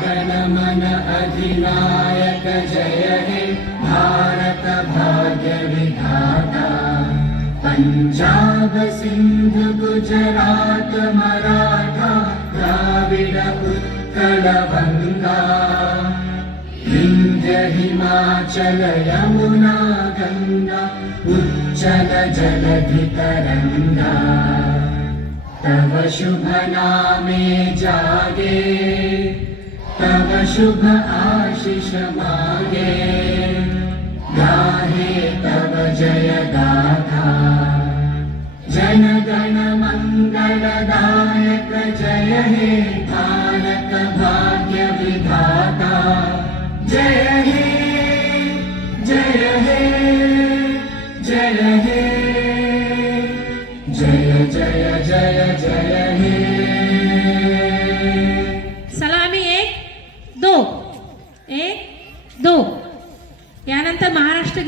गण मन अधिनायक जय हे भारत भाग्य विधाता। पंजाब सिंध गुजरात मराठा द्राविड उत्कल गंगा। विंध्य हिमाचल यमुना गंगा उच्चल जलधि तरंगा। तव शुभ नामे जागे तव शुभ आशीष मागे। गाहे तव जय गाथा जन गण मंगलदायक जय हे भारत भाग्य विधाता। जय हे जय हे जय हे जय जय जय जय हे। सलामी 1 2 1 2 यानंतर महाराष्ट्र